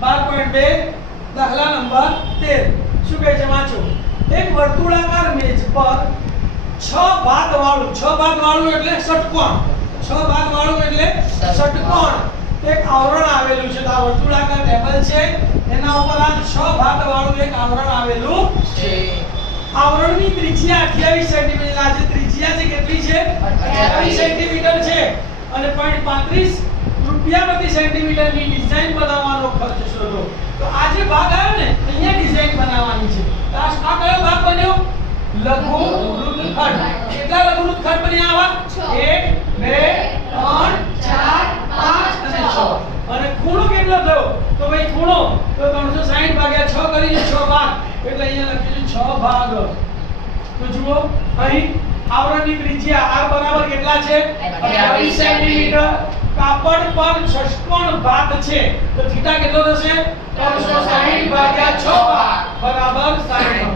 12.2 દાખલા નંબર 13 શું કહે છે વાંચો એક વર્તુળાકાર મેજ પર 6 ભાગ વાળું એટલે ષટકોણ એક આવરણ આવેલું છે. તો આ વર્તુળાકાર ટેબલ છે એના ઉપર આ 6 ભાગ વાળું એક આવરણ આવેલું છે. આવરણની ત્રિજ્યા 28 સેન્ટીમીટર આ જે ત્રિજ્યા છે કેટલી છે 28 સેન્ટીમીટર છે અને 0.35 રૂપિયા પ્રતિ સેન્ટીમીટરની ડિઝાઇન બનાવવાનો ખર્ચ શોધો. તો આ જે ભાગ આવ્યો ને અહીંયા ડિઝાઇન બનાવવાની છે. તો આ કયો ભાગ બન્યો લઘુ વૃત્તખંડ. કેટલા લઘુ વૃત્તખંડ બન્યા આવા 1 2 3 4 5 અને 6 અને ખૂણો કેટલો થયો તો ભાઈ ખૂણો તો 360 ભાગ્યા 6 કરીને 6 ભાગ એટલે અહીંયા લખીશું 6 ભાગ. તો જુઓ અહીં આવરણની ત્રિજ્યા r બરાબર કેટલા છે 28 સેન્ટીમીટર. કાપડ પર ષટકોણ ભાગ છે તો થીટા કેટલો થશે 360 ભાગ્યા 6 બરાબર 60.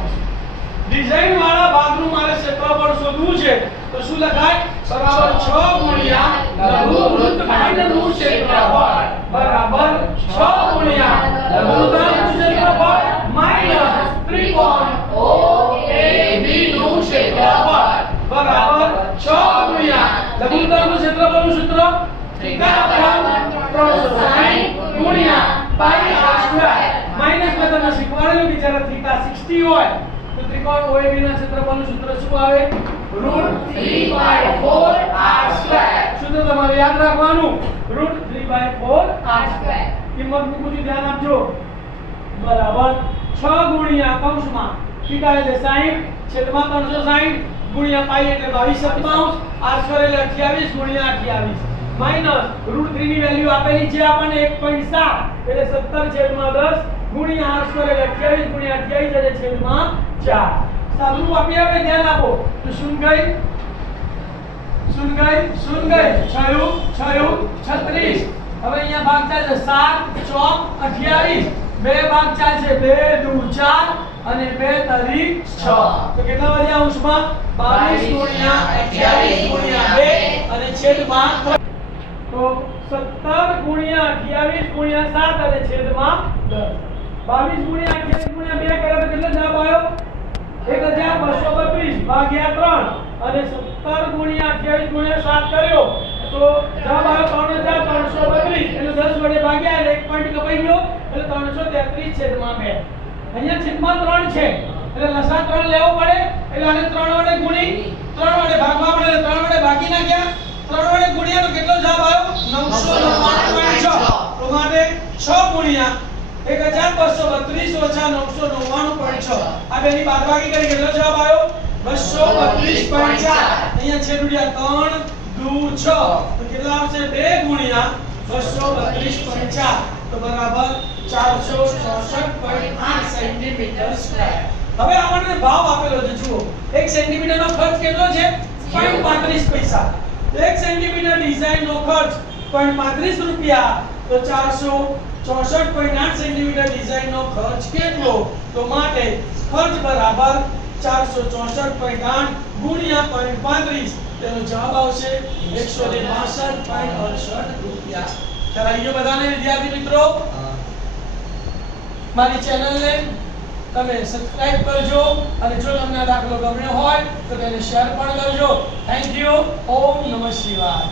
ડિઝાઇન વાળા ભાગનું મારે ક્ષેત્રફળ શોધવું છે તો શું લખાય બરાબર 6 ગુણ્યા લઘુ વૃત્તખંડનું ક્ષેત્રફળ બરાબર 6 ગુણ્યા લઘુ વૃત્તખંડનું ક્ષેત્રફળ માઈનસ ત્રિકોણ OAB નું ક્ષેત્રફળ બરાબર 6 ગુણ્યા લઘુ વૃત્તખંડનું ક્ષેત્રફળનું સૂત્ર માઈનસ મેં તમને શીખવાડેલું કે જ્યારે થીટા 60 હોય તો ત્રિકોણ OAB ના ક્ષેત્રફળનું સૂત્ર શું આવે √3/4r². સૂત્ર તમારે યાદ રાખવાનું √3/4r². કિંમત મૂકું ધ્યાન આપજો બરાબર 6 ગુણ્યા કૌંસમાં થીટા એટલે 60 છેદમાં 360 ગુણ્યા પાઈ એટલે 22/7 r² એટલે 28 ગુણ્યા 28 માઈનસ √3 ની વેલ્યુ આપેલી છે આપણને 1.7 એટલે 17/10 ગુણ્યા r² એટલે 28 ગુણ્યા 28 એટલે છેદમાં 4. સાદુરૂપ આપી આપણે ધ્યાન આપો તો શું ગઈ 6 36. હવે અહીંયા ભાગ ચાલશે 7 ચોક 28 બે ભાગ ચાલશે 2 દુ 4 અને 2 તરી 6 તો કેટલા વધ્યા અંશમાં 22 ગુણ્યા 28 ગુણ્યા 2 અને છેદમાં તો 17 ગુણ્યા 28 ગુણ્યા 7 અને છેદમાં 10. 22 ગુણ્યા 28 ગુણ્યા 2 કર્યા તો કેટલો જવાબ આવ્યો 1232 ભાગ્યા 3 અને 17 ગુણ્યા 28 ગુણ્યા 7 કર્યો તો જવાબ આવ્યો 3332 એટલે 10 વડે ભાગ્યા એટલે 1 પોઈન્ટ કપાઈ ગયો એટલે 333 છેદમાં 2. અહીંયા છેદમાં 3 છે એટલે લસા 3 લેવો પડે એટલે આને 3 વડે ગુણી 3 વડે ભાગવા પડે એટલે 3 વડે ભાગી નાખ્યા 3 વડે ગુણ્યા તો કેટલો જવાબ આવ્યો 999.6. તો માટે 6 ગુણ્યા 1232 ઓછા 999.6 આ બેની બાદબાકી કરી કેટલો જવાબ આવ્યો 232.4. અહીંયા છેદુડિયા 3 દુ 6 તો કેટલા આવશે 2 ગુણ્યા 232.4 તો બરાબર 464.8 સેન્ટીમીટર સ્ક્વેર. હવે આપણને ભાવ આપેલો છે જુઓ 1 સેન્ટીમીટરનો ખર્ચ કેટલો છે 0.35 પૈસા. 1 સેન્ટીમીટર ડિઝાઇનનો ખર્ચ 0.35 રૂપિયા તો 464.8 સેન્ટીમીટર ડિઝાઇનનો ખર્ચ કેટલો તો માટે ખર્ચ બરાબર 464.8 ગુણ્યા 0.35 તેનો જવાબ આવશે 162.68 રૂપિયા. ચલાઈયો બધાને વિદ્યાર્થી મિત્રો મારી ચેનલને તમે સબસ્ક્રાઇબ કરજો અને જો તમને આ દાખલો ગમ્યો હોય તો તેને શેર પણ કરજો. Thank you. ઓમ નમઃ શિવાય.